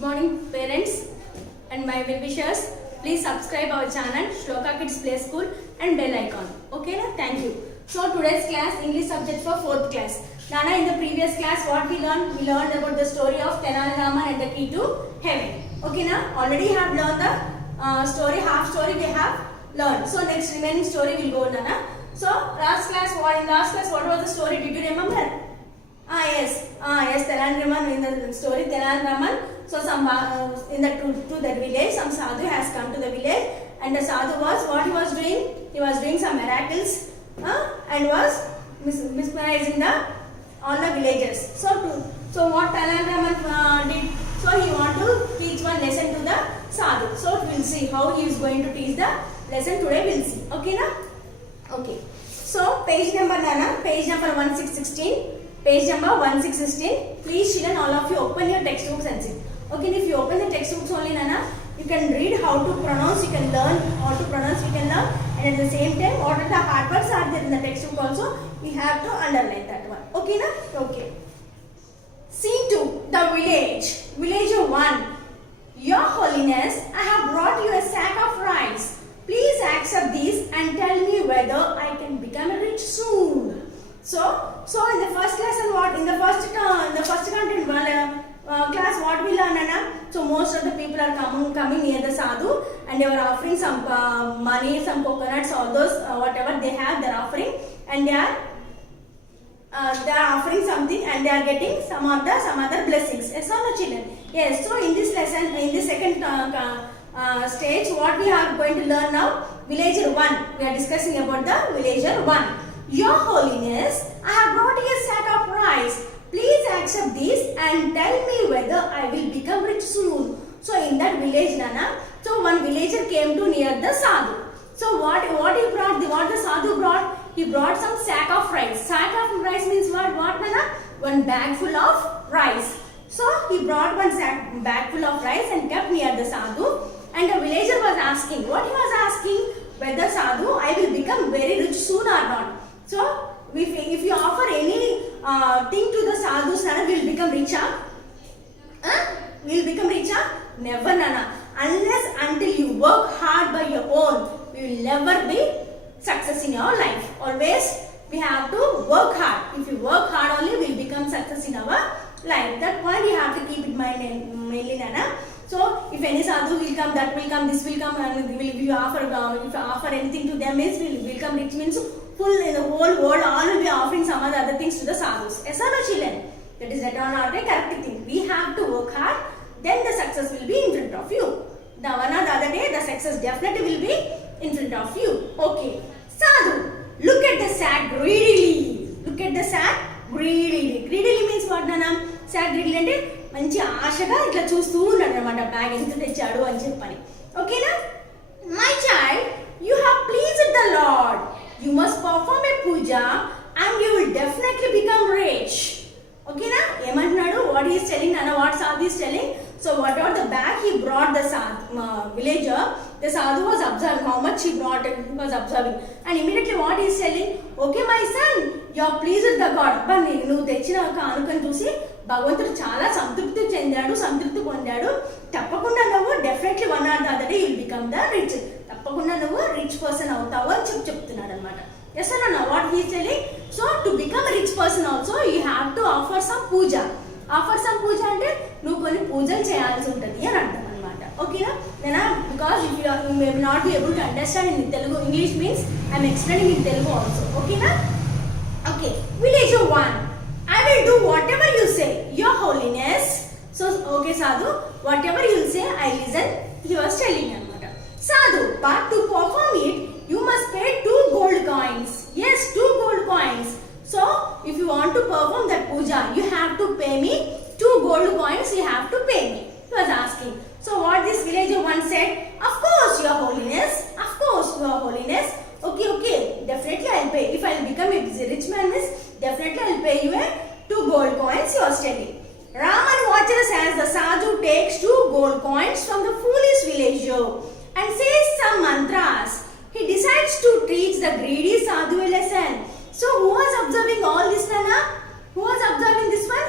Good morning parents and my well-wishers. Please subscribe our channel Shloka Kids Play School and bell icon. Okay na? Thank you. So today's class English subject for 4th class. Nana, in the previous class what we learned? We learned about the story of Tenali Raman and the key to heaven. Okay na? Already have learned the story, half story we have learned. So next remaining story will go Nana. So last class what was the story? Did you remember? Yes, Tenali Raman in the story Tenali Raman. So some in the to that village, some sadhu has come to the village, and the sadhu was what he was doing? He was doing some miracles and was mesmerizing the all the villagers. So what Tenali Raman did? So he want to teach one lesson to the sadhu. So we'll see how he is going to teach the lesson today. We'll see. Okay na? Okay. So page number 1616. Page number 1616. Please children, all of you open your textbooks and see. Okay, if you open the textbooks only Nana, you can read how to pronounce, you can learn how to pronounce, you can learn, and at the same time what are the hard words are there in the textbook also, we have to underline that one. Okay na? Okay. Scene 2. The village. Villager 1. Your Holiness, I have brought you a sack of rice. Please accept these and tell me whether I can become rich soon. So in the first lesson, what in the first content class, what we learn, Anna? So most of the people are coming near the sadhu, and they were offering some money, some coconuts, all those whatever they have, they are offering, and they are offering something, and they are getting some other blessings. Yes or no, children? Yes. So in this lesson, in the second stage, what we are going to learn now? Villager 1. We are discussing about the villager 1. Your Holiness, I have brought you a sack of rice. Please accept this and tell me whether I will become rich soon. So in that village, Nana, so one villager came to near the sadhu. So what he brought? What the sadhu brought? He brought some sack of rice. Sack of rice means what? What, Nana? One bag full of rice. So he brought one bag full of rice and kept near the sadhu. And the villager was asking. What he was asking? Whether sadhu, I will become very rich soon or not. So if you offer any thing to the sadhus, Nana, will become richer. Will become richer? Never, Nana. Until you work hard by your own, you will never be success in your life. Always we have to work hard. If you work hard only, we will become success in our life. That point you have to keep in mind mainly, Nana. So if any sadhu will come, that will come, this will come, and if you offer anything to them, means will become rich, means full in the whole world, all will be offering some other things to the sadhus. Yes or no, children? That is not a correct thing. We have to work hard, then the success will be in front of you. The one or the other day, the success definitely will be in front of you. Okay. Sadhu, look at the sack greedily. Look at the sack greedily. Greedily means what, Nana? Sack greedily అంటే మంచి ఆశగా ఇట్లా చూస్తూ ఉన్నాడు అన్నమాట, bag ఎంత తెచ్చాడు అని చెప్పని. ఓకేనా? My child, you have pleased the Lord. You must perform a puja and you will definitely become rich. Okay na? ఏమంటున్నాడు? What he is telling, Nana, what sadhu is telling? So whatever the bag he brought the villager, the sadhu was observing how much he brought, and he was observing. And immediately what he is telling? Okay my son, you are pleased with the God. But నువ్వు తెచ్చిన కానుకను చూసి భగవంతుడు చాలా సంతృప్తి పొందాడు. తప్పకుండా నువ్వు definitely one or the other day you will become the rich. తప్పకుండా నువ్వు రిచ్ పర్సన్ అవుతావు అని చెప్తున్నాడు అన్నమాట. Yes or no? What he is telling? So to become a rich person also, you have to offer some puja. Offer some puja అంటే నువ్వు కొన్ని పూజలు చేయాల్సి ఉంటుంది అని అర్థం అన్నమాట. ఓకేనా? Nana, because if you may not be able to understand in Telugu, English means I am explaining in Telugu also. Okay na? Okay. Villager 1. I will do whatever you say, Your Holiness. So okay sadhu, whatever you say, I listen. He was telling anamata. Sadhu, but to perform it, you must pay 2 gold coins. Yes, 2 gold coins. So if you want to perform that puja, you have to pay me 2 gold coins. You have to pay me. He was asking. So what this villager once said? Of course, Your Holiness. Of course, Your Holiness. Okay. Definitely I'll pay. If I'll become a rich man, definitely I'll pay you a 2 gold coins. You are telling. Raman watches as the sadhu takes 2 gold coins from the foolish villager and says some mantras. He decides to teach the greedy sadhu a lesson. So who was observing all this, Nana? Who was observing this one?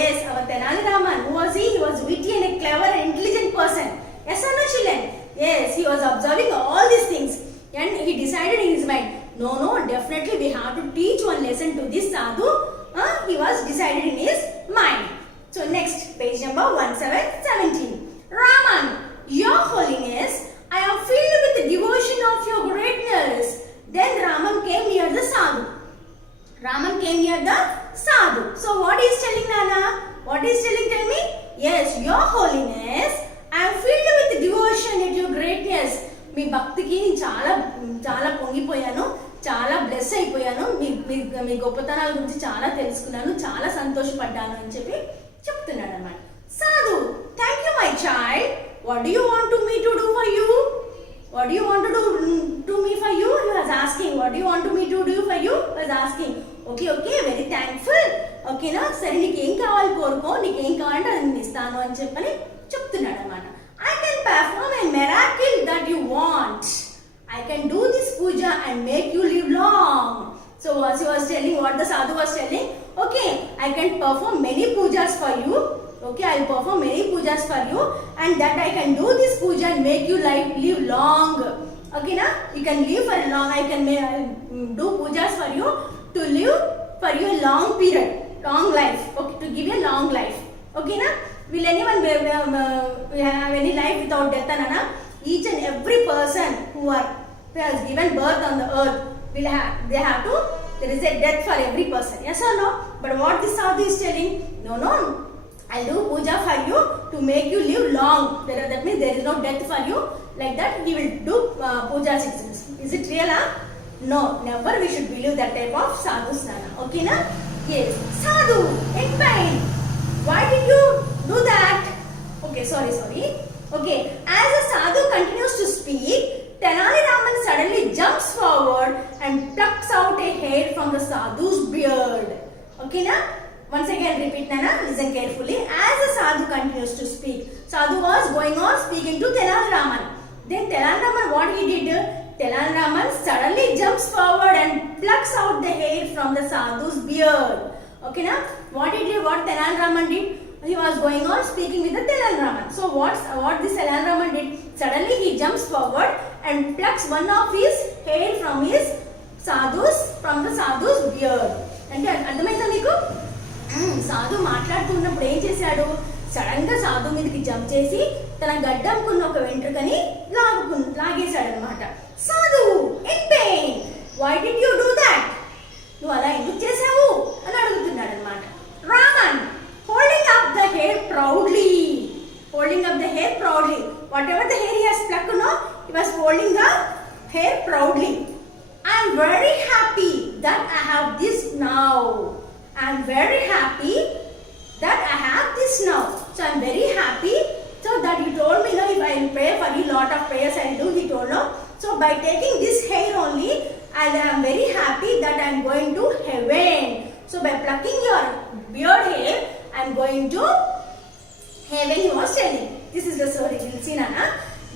Yes, our Tenali Raman. Who was he? He was was witty and a clever and intelligent person. Yes or no, children? Yes, he was observing all these things and he decided in his mind, no, definitely we have to teach one lesson to this sadhu. He was decided in his mind. So next, page number 1717. Raman, your holiness, I am filled with the devotion of your greatness. Then Raman came near the sadhu. Raman came near the sadhu. So what is telling, Nana? What is telling? Tell me. Yes, your holiness, I am filled with devotion at your greatness. మీ భక్తికి చాలా చాలా పొంగిపోయాను, చాలా bless అయిపోయాను, మీ గొప్పతనాల గురించి చాలా తెలుసుకున్నాను, చాలా సంతోషపడ్డాను అని చెప్పి చెప్తున్నాడు అన్నమాట. సాధు, thank you my child. What do you want me to do for you? What do you want to do to me for you? He was asking. What do you want me to do for you? He was asking. Okay, very thankful. Okay na? సరే నీకు ఏం కావాలి కోరుకో, నీకు ఏం కావాలంటే అది నేను ఇస్తాను అని చెప్పని చెప్తున్నాడు అన్నమాట. I can perform a miracle that you want. I can do this puja and make you live long. So as he was telling, what the sadhu was telling, okay, I can perform many pujas for you. Okay, I will perform many pujas for you, and that I can do this puja and make you live long. Okay na? You can live for a long. I can do pujas for you to live for you a long period, long life. Okay, to give you a long life. Okay na? Will anyone have any life without death? Anana? Each and every person who has given birth on the earth will have. There is a death for every person. Yes or no? But what this sadhu is telling? No. I'll do puja for you to make you live long. That means there is no death for you. Like that, he will do puja 6 days. Is it real? No, never we should believe that type of sadhu snana. Okay na? Yes. Sadhu, in pain. Why did you do that? Okay, sorry. Okay, as the sadhu continues to speak, Tenali Raman suddenly jumps forward and plucks out a hair from the sadhu's beard. Okay na? Once again repeat, Nana, listen carefully. As the sadhu continues to speak, sadhu was going on speaking to Tenali Raman. Then Tenali Raman, what he did? Tenali Raman suddenly jumps forward and plucks out the hair from the sadhu's beard. Okay na? What Tenali Raman did? He was going on speaking with the Tenali Raman. So what this Tenali Raman did? Suddenly he jumps forward and plucks one of his hair from the sadhu's beard. అంటే అర్థమైందా మీకు? సాధు మాట్లాడుతున్నప్పుడు ఏం చేశాడు? Sudden గా సాధు మీదకి జంప్ చేసి తన గడ్డంకున్న ఒక వెంట్రుకని లాగేశాడు అనమాట. Sadhu, in pain, why did you do that? నువ్వు అలా ఎందుకు చేశావు అని అడుగుతున్నాడు అనమాట. Raman, holding up the hair proudly. Whatever the hair he has plucked, he was holding the hair proudly. I am very happy that I have this now. So I'm very happy so that you told me, if I will pray for you, lot of prayers I will do, he told no. So by taking this hair only, I am very happy that I am going to heaven. So by plucking your beard hair, I am going to heaven, he was telling. This is the story. You will see, Nana.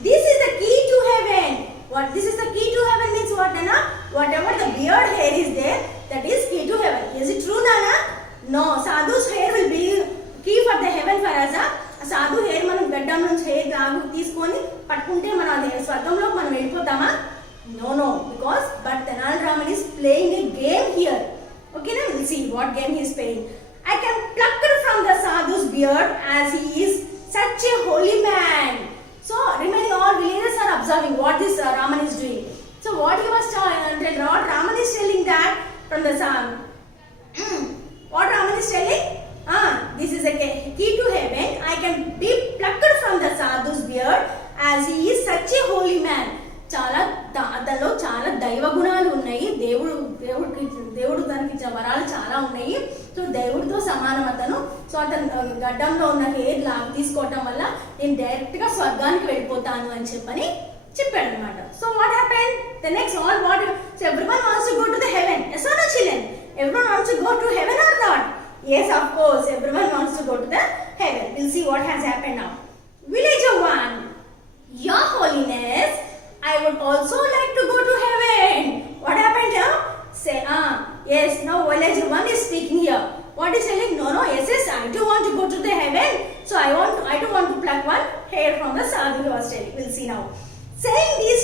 This is the key to heaven. This is the key to heaven means what, Nana? Whatever the beard hair is there, that is key to heaven. Is it true, Nana? No. Sadhu's hair will be key for the heaven for us. సాధు hair మనం గడ్డం నుంచి hair తీసుకొని పట్టుకుంటే మనం అది స్వర్గంలోకి మనం వెళ్ళిపోతామా? No, because but Tenali Raman is playing a game here. Okay, now we'll see what game he is playing. I can pluck from the sadhu's beard as he is such a holy man. So remaining all villagers are observing what this Raman is doing. So what he was telling, what Raman is telling that from the what Raman is telling? This is a key to heaven. I can be plucked from the sadhu's beard as he is such a holy man. అతనిలో చాలా దైవ గుణాలు ఉన్నాయి. దేవుడు తనకి ఇచ్చిన వరాలు చాలా ఉన్నాయి. సో దేవుడితో సమానం అతను. సో అతను గడ్డంలో ఉన్న హెయిర్ తీసుకోవటం వల్ల నేను డైరెక్ట్ గా స్వర్గానికి వెళ్ళిపోతాను అని చెప్పాడు అనమాట. So what happen the next all what so everyone wants to go to the heaven. yes or no children? Everyone wants to go to heaven or not? Yes, of course, everyone wants to go to the heaven. We'll see what has happened now. Villager 1, your holiness, I would also like to go to heaven. What happened now? Say, yes, now villager 1 is speaking here. What is telling? No, yes, I too want to go to the heaven. So I too want to pluck one hair from the sadhu, he was telling. We'll see now. Saying this,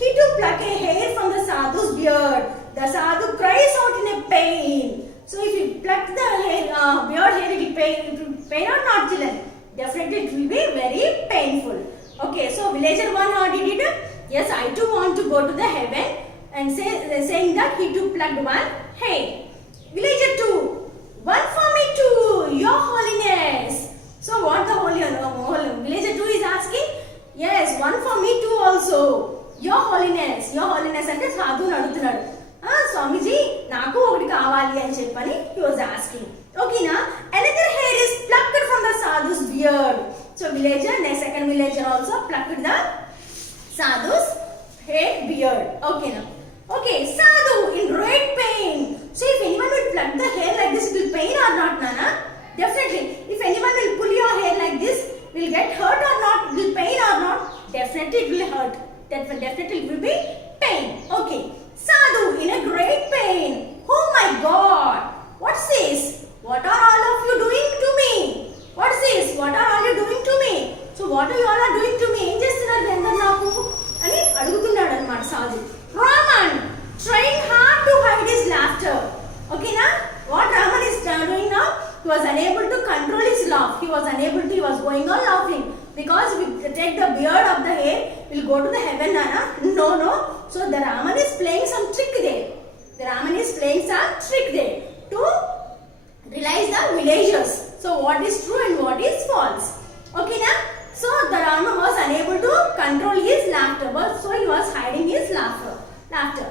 he too pluck a hair from the sadhu's beard. The sadhu cries out in a pain. So if you pluck the hair, beard hair, it will pain or not, children? Definitely it will be very painful. Okay, so villager 1 how did it? Yes, I too want to go to the heaven, and saying that he too plucked one hair. Villager 2, one for me too, your holiness. So what the villager 2 is asking? Yes, one for me too also, your holiness. Your holiness అంటే సాధువుని అడుగుతున్నాడు. స్వామీజీ నాకు ఒకటి కావాలి అని చెప్పని he was asking. ఓకేనా? Another hair is plucked from the sadhu's beard. So villager, second villager also plucked the sadhu's hair beard. Okay now. Okay, sadhu in great pain. So if anyone will pluck the hair like this, it will pain or not, Nana? Definitely. If anyone will pull your hair like this, will get hurt or not? Will pain or not? Definitely it will hurt. Definitely it will be pain. Okay. Sadhu in a great pain. Oh my God. What's this? What are all of you doing to me? What's this? What are all you doing to me? So what are you all are doing to me? ఏం చేస్తున్నారు అందరూ నాకు అని అడుగుతున్నాడు అన్నమాట సాధు. Raman trying hard to hide his laughter. Okay na? What Raman is doing now? He was unable to control his laugh. He was going on laughing. Because if we take the beard of the hair, we'll go to the heaven, Nana. No. So the Raman is playing some trick there. To realize the villagers. So what is true and what is false. Okay na? So the Raman was unable to control his laughter. So he was hiding his laughter.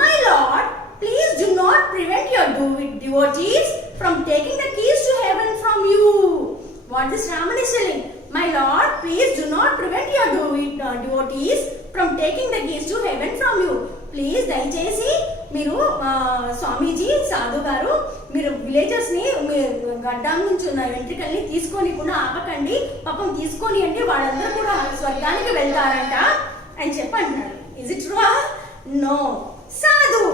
My lord, please do not prevent your devotees from taking the keys to heaven from you. What this Raman is telling? My lord, please do not prevent your devotees from taking the keys to heaven from you. Please, దయచేసి మీరు స్వామీజీ సాధు గారు మీరు villagers ని గడ్డం నుంచి ఉన్న వెంట్రుకల్ని తీసుకోనికుండా ఆపకండి. పాపం తీసుకొని అంటే వాళ్ళందరూ కూడా స్వర్గానికి వెళ్తారంట అని చెప్పి అంటున్నారు. Is it true? No. Sadhu.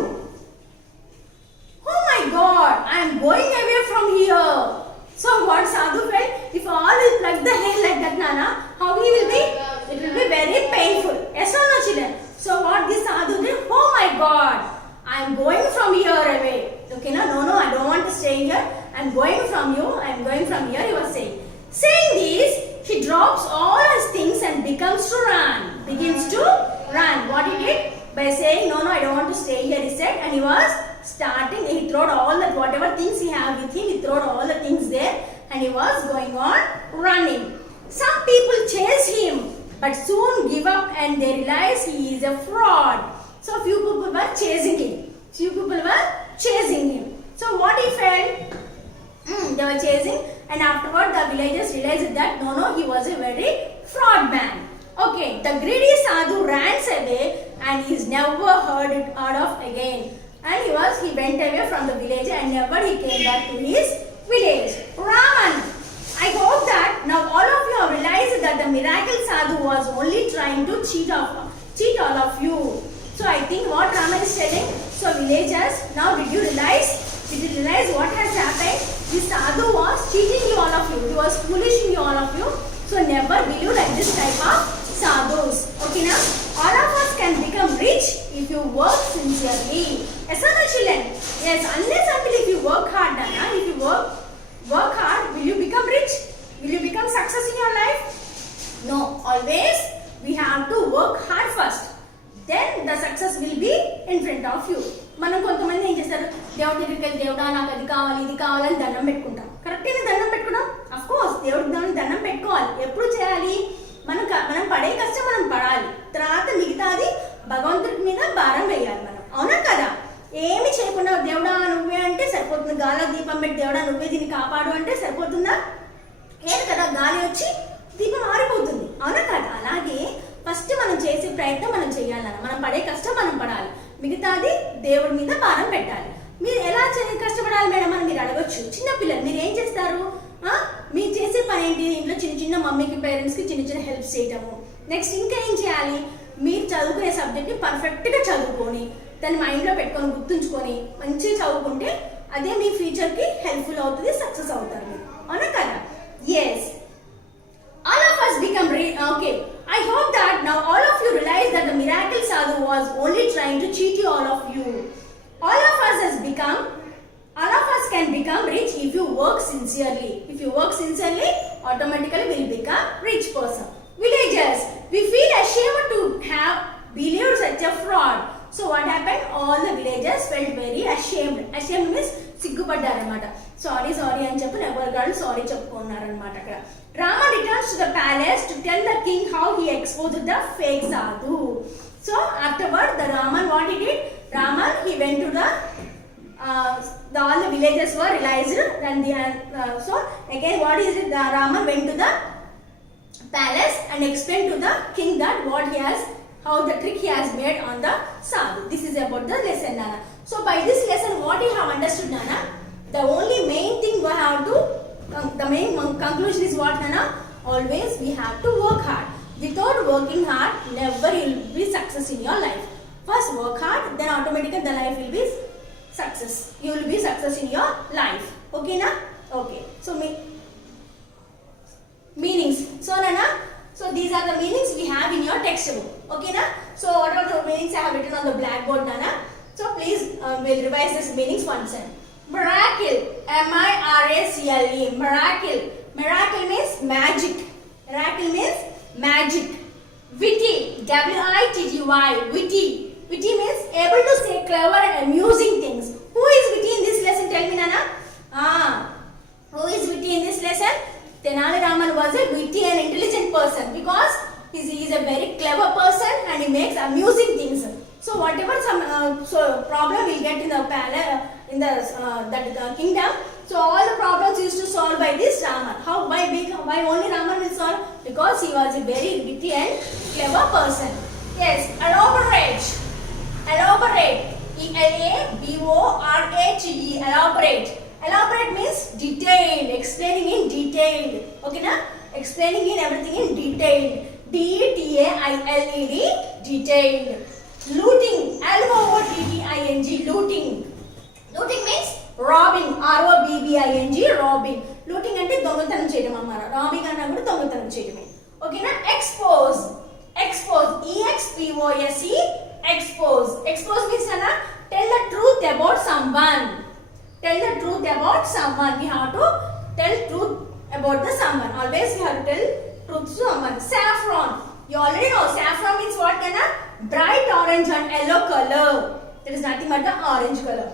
Oh my God, I am going away from here. So what Sadhu felt? If all will pluck the hair like that, Nana, how he will be? It will be very painful. Yes or no, children? So what this Sadhu did? Oh my God, I am going from here away. Okay, no, I don't want to stay here. I am going from you. I am going from here. He was saying. Saying this, he drops all his things and begins to run. What he did? By saying no, I don't want to stay here. He said, and he was starting. He threw all that whatever things he had with him. He threw all the things there, and he was going on running. Some people chase him, but soon give up and they realize he is a fraud. So few people were chasing him. So what he felt? They were chasing, and afterward the villagers realized that no, he was a very fraud man. Okay, the greedy sadhu ran away and he is never heard of again. And he went away from the village and never he came back to his village. Raman, I hope that now all of you have realized that the miracle sadhu was only trying to cheat all of you. So I think what Raman is telling, so villagers, now did you realize what has happened? This sadhu was cheating you all of you. He was foolishing you all of you. So never believe like this type of sadhus. Okay now? All of us can become rich if you work sincerely. Yes or no, children? Yes, unless until if you work hard, Nana, if you work hard, will you become rich? Will you become success in your life? No, always we have to work hard first. Then the success will be in front of you. మనం కొంతమంది ఏం చేస్తారు, దేవుడి దగ్గరికి వెళ్ళి దేవుడా నాకు అది కావాలి ఇది కావాలని దండం పెట్టుకుంటాం. కరెక్ట్గా దండం పెట్టుకున్నాం. అఫ్ కోర్స్ దేవుడికి దండం పెట్టుకోవాలి. ఎప్పుడు చేయాలి? మనం పడే కష్టం మనం పడాలి. తర్వాత మిగతాది భగవంతుడి మీద భారం వేయాలి మనం. అవునా కదా? ఏమి చేయకుండా దేవుడా నువ్వే అంటే సరిపోతుంది. గాలి దీపం పెట్టి దేవుడా నువ్వే దీన్ని కాపాడు అంటే సరిపోతుందా? లేదు కదా, గాలి వచ్చి దీపం ఆరిపోతుంది. అవునా కదా? అలాగే ఫస్ట్ మనం చేసే ప్రయత్నం మనం చేయాలన్న, మనం పడే కష్టం మనం పడాలి. మిగతాది దేవుడి మీద భారం పెట్టాలి. మీరు ఎలా కష్టపడాలి మేడం అని మీరు అడగొచ్చు. చిన్నపిల్లలు మీరు ఏం చేస్తారు? మీరు చేసే పని ఏంటి? ఇంట్లో చిన్న మమ్మీకి పేరెంట్స్కి చిన్న హెల్ప్ చేయటము. నెక్స్ట్ ఇంకా ఏం చేయాలి? మీరు చదువుకునే సబ్జెక్ట్ని పర్ఫెక్ట్గా చదువుకొని దాన్ని మైండ్లో పెట్టుకొని గుర్తుంచుకొని మంచిగా చదువుకుంటే అదే మీ ఫ్యూచర్ కి హెల్ప్ఫుల్ అవుతుంది, సక్సెస్ అవుతారు మీరు, అవునా కదా? yes, all of us become okay. I hope that now all of you realize that the miracle sadhu was only trying to cheat you, all of you. All of us can become rich if you work sincerely. If you work sincerely, automatically will become rich person. Villagers, we feel ashamed to have believed such a fraud. So what happened? All the villagers felt very ashamed. Ashamed means సిగ్గుపడ్డారు అన్నమాట. Sorry అని చెప్పి ఎవరు sorry చెప్పుకున్నారు అన్నమాట. అక్కడ Rama returns to the palace to tell the king how he exposed the fake sadhu. So afterward, the Raman, what he did? Raman, he went to the all the villagers were realized, and so again what is it? The Raman went to the palace and explained to the king that what he has, how the trick he has made on the sadhu. This is about the lesson, Nana. So by this lesson, what you have understood, Nana? The only main thing we have to, the main conclusion is what, Nana? Always we have to work hard. Without working hard, never you will be success in your life. First work hard, then automatically the life will be success. You will be success in your life. Okay, na? Okay. So meanings. So Nana, so these are the meanings we have in your textbook. Okay, na? So what are the meanings I have written on the blackboard, Nana? So please we'll revise this meanings once again. Miracle, M-I-R-A-C-L-E, miracle. Miracle means magic. Miracle means magic. Witty, W-I-T-T-Y, witty. Witty means able to say clever and amusing things. Who is witty in this lesson? Tell me, Nana. Who is witty in this lesson? Tenali Raman was a witty and intelligent person because he is a very clever person and he makes amusing things. So whatever some problem we'll get in the palace, in the kingdom, so all the problems used to solve by this Raman. Why only Raman will solve? Because he was a very witty and clever person. Yes, elaborate. E-L-A-B-O-R-A-T-E, elaborate. Elaborate means detailed, explaining in detail. Okay, na? Explaining in everything in detail. D-E-T-A-I-L-E-D, detailed. Looting, L-O-O-T-T-I-N-G, looting. Looting means robbing, R-O-B-B-I-N-G, robbing. Looting అంటే దొంగతనం చేయడం అన్నమాట. robbing అన్నా కూడా దొంగతనం చేయడమే. ఓకేనా? expose, E-X-P-O-S-E, expose. Expose means అన్న tell the truth about someone. Tell the truth about someone. We have to tell truth about the someone. Always we have to tell truth to someone. Saffron. You already know saffron means what, Kana? Bright orange and yellow color. There is nothing but the orange color.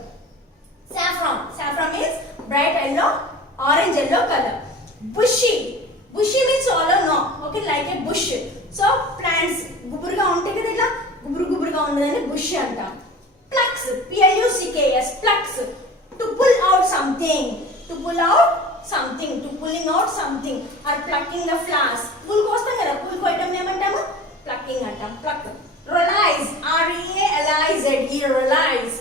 Saffron. Saffron means bright yellow, orange yellow color. Bushy. Bushy means all or no. Okay, like a bush. So plants. Guburuga unte kada illa guburuga undadani bush anta. Plucks. P-L-U-C-K-S. Plucks. To pull out something. To pull out something. To pulling out something. Or plucking the flowers. Pull kostam kada. Pull ko item emantamu? Plucking antam. Pluck. Realize. R-E-A-L-I-Z-E. Realize.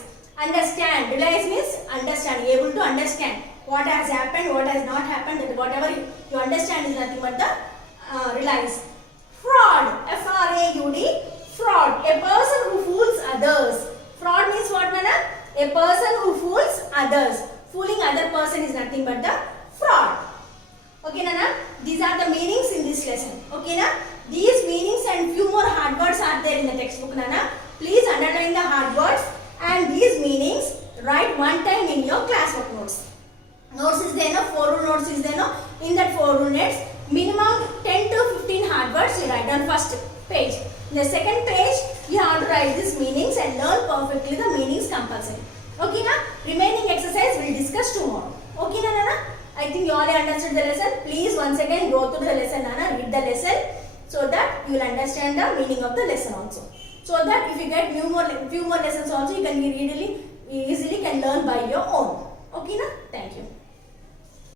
Understand. Realize means understand. Able to understand what has happened, what has not happened. Whatever you understand is nothing but the realize. Fraud. F-R-A-U-D. Fraud. A person who fools others. Fraud means what, Nana? A person who fools others. Fooling other person is nothing but the fraud. Okay, Nana? These are the meanings in this lesson. Okay, na? These meanings and few more hard words are there in the textbook, Nana. Please underline the hard words and these meanings write one time in your classwork notes. Notes is there, no? 4 rule notes is there, no? In that 4 rule notes, minimum 10 to 15 hard words you write on first page. In the second page, you have to write these meanings and learn perfectly the meanings compulsory. Okay, na? Remaining exercise we'll discuss tomorrow. Okay, na, Nana? I think you already understood the lesson. Please once again go through the lesson, Nana. Read the lesson so that you will understand the meaning of the lesson also. So that if you get few more lessons also, you can easily can learn by your own. Okay, na? Thank you.